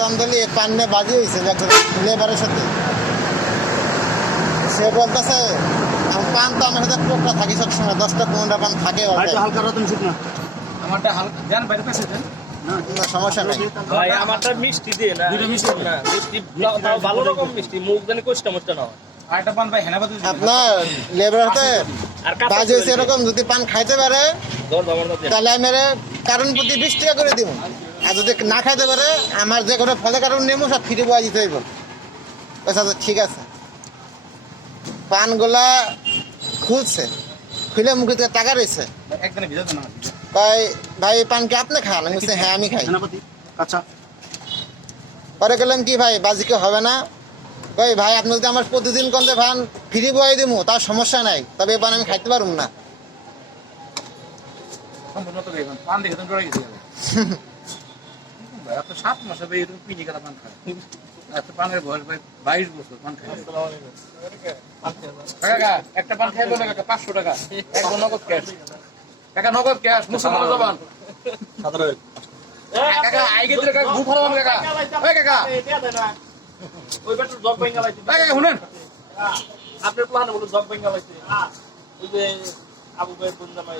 রামদলি পান্নে বাজি হয়েছে লেবারের সাথে। সে বলতেছে পান তো আমার সাথে পোকরা থাকি সবসময় 10টা-15টা পান থাকে। হালকা রতন শুকনা আমারটা হালকা জান বাইরে পাশে দেন না সমস্যা নেই ভাই। আমারটা মিষ্টি দিয়ে না, দুটো মিষ্টি না মিষ্টি তাও ভালো রকম মিষ্টি, মুখ জানি কোষ্টা মোষ্টা না হয়। আরেকটা পান ভাই হেনাবাদু আপনার লেবার হাতে আর কাঁচা বাজি হয়েছে এরকম যদি পান খাইতে পারে দর দামের মধ্যে তাহলে আমি কারণ প্রতি 20 টাকা করে দিব। আর যদি না খাইতে পারে আমার যে কোনো ফলে কারণ নেমো সব ফিরে বয়া দিতে হইব। আচ্ছা ঠিক আছে। পানগুলা খুলছে, খুলে মুখে থেকে টাকা রয়েছে। একদম ভিজা দেন না ভাই ভাই পান কি আপনি খান? আমি বলছি হ্যাঁ আমি খাই। হেনাবাদু আচ্ছা পরে গেলাম কি ভাই বাজি কি হবে না? ভাই আপনি যদি আমার প্রতিদিন কন্দে পান ফ্রি বয়ে দিব তার সমস্যা নাই, তবে এই পান আমি খাইতে পারব না। সম্পূর্ণ তো দেখুন পান দেখে তো জড়াই গেছে ভাই। আপনি 7 মাস হবে এরকম পিনি কাটা পান খায়। এত পানের বয়স ভাই 22 বছর পান খায়। কাকা একটা পান খাইলো না কাকা 500 টাকা একদম নগদ ক্যাশ। কাকা নগদ ক্যাশ মুসলমান জবান সাধারণ কাকা আইগে দিলে কাকা গু ফলাম কাকা। ওই কাকা ওই বেটার জগ ভাঙা লাইছে। কাকা শুনেন আপনার প্ল্যান হলো জগ ভাঙা লাইছে। ওই যে আবু ভাই বন্ধা ভাই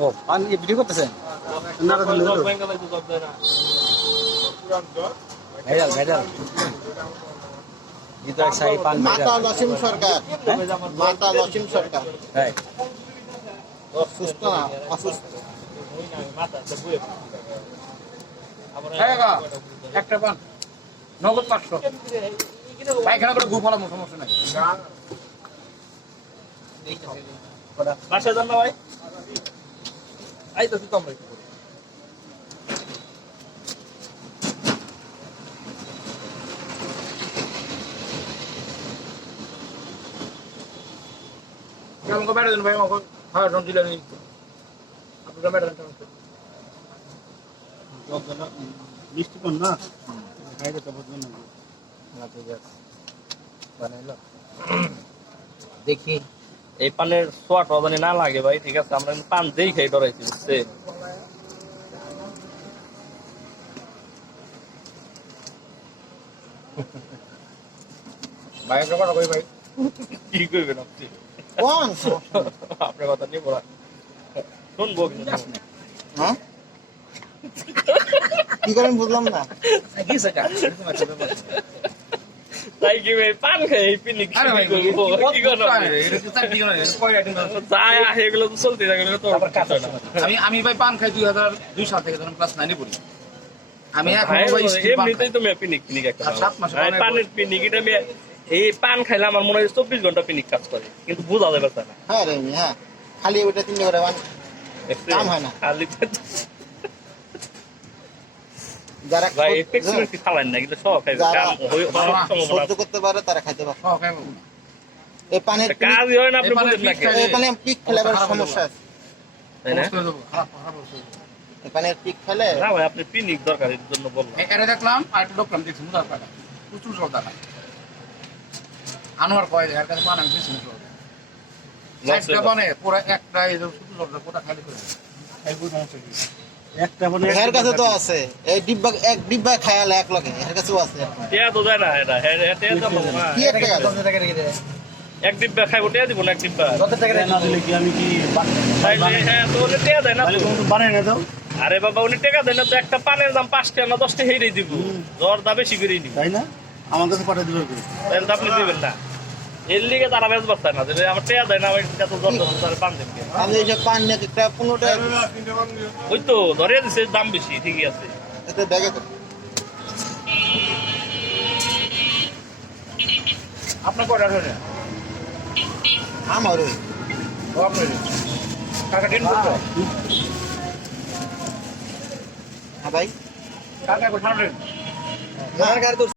ও পান এই ভিডিও করতেছেন না জগ ভাঙা লাইছে, জগ দেয় না পুরান জগ ভাইরাল ভাইরাল এটা সাই পান মাতা লসিম সরকার, মাতা লসিম সরকার হ্যাঁ সুস্থ না অসুস্থ। ওই না মাথা তো বুয়ে আবার কাকা একটা পান নগদ 500 পায়খানা করে গু ফলাম সমস্যা নাই। বাসায় যান না ভাই, আইতাছি তো আমরা একটু করে। কেমন করে বেড়ে দেন ভাই আমাকে হ্যাঁ রন দিলেন আপনার বেড়ে দেন মিষ্টি পান না খাইতে তো বুঝবেন না ঠিক আছে বানাইলো দেখি এই পানের সোয়াটা জানি না লাগে ভাই। ঠিক আছে আমরা পান দেই খাই ডরাইছি বুঝছে। ভাই একটা কথা কই ভাই কি করবেন আপনি? কোন আপনার কথা নিয়ে বলা শুনবো কিন্তু হ্যাঁ কি করেন বুঝলাম না। কি সাকা এরকম একটা ব্যাপার তাই কি ভাই পান খাই এই পিনিক আরে ভাই কি করব? এটা তো তার কি না কই আইটেম যাই আহে এগুলো তো চলতে থাকে, এগুলো তো আমি ভাই পান খাই 2002 সাল থেকে যখন ক্লাস 9 এ পড়ি। আমি এখন ভাই ভাই স্টিল পান এমনিতেই তো মেয়ে পিনিক পিনিক একটা আর 7 মাসে ভাই বানায় পানের পিনিক এটা মেয়ে এই পান খাইলে আমার মনে হয় 24 ঘন্টা পিনিক কাজ করে, কিন্তু বোঝা যাবে না। হ্যাঁ রে হ্যাঁ খালি ওইটা 3 করে কাম হয় না। খালি যারা ভাই এক্সপেরিমেন্ট কি খালান না, কিন্তু সব খাইবে যারা কাম সহ্য করতে পারে তারা খাইতে পারে। সহ খাই এই পানের কাজ হয় না, আপনি এই পানের বুঝেন না পিক কেন? এই পানে পিক খেলে আবার সমস্যা আছে। তাই না? খারাপ খারাপ অবস্থা এই পানের পিক খেলে না ভাই আপনি পিনিক দরকার এর জন্য বললাম। এখানে দেখলাম আর একটা লোক দেখছি মুদার টাকা প্রচুর সব টাকা আনোয়ার কয় এর কাছে পান আমি বেশি একটা বানে পুরো একটা এই যে শুধু সব কোটা খালি করে এই বুঝ সমস্যা কি একটা মানে এর কাছে তো আছে এই ডিব্বা এক ডিব্বা খায়াল এক লগে এর কাছেও আছে। টিয়া তো যায় না, এটা টিয়া তো না। কি একটা গেল এক ডিব্বা খাইবো টিয়া দিব না, এক ডিব্বা না দিলে কি আমি কি তাইলে হ্যাঁ তো উনি টিয়া দেয় না তো। বানাই না দাও আরে বাবা উনি টাকা দেয় না তো, একটা পানের দাম 5 টাকা না 10 টাকা হেরেই দিব, জ্বর দা বেশি করেই দিব, তাই না আমার কাছে পাঠিয়ে দিল কি তাহলে তো আপনি দিবেন না। এর লিগে তারা বেশ বাচ্চা না যে আমার টাকা দেয় না, আমার এত জ্বর তাহলে পান দেন কেন? আমি এই যে পান নিয়ে একটা 15 টাকা ওই তো ধরে দিছে দাম বেশি, ঠিকই আছে। এতে ব্যাগে তো আপনার কয়টা ধরে আমার ওই ও আপনার কাকা দিন করতে হ্যাঁ ভাই কাকা কোথায় না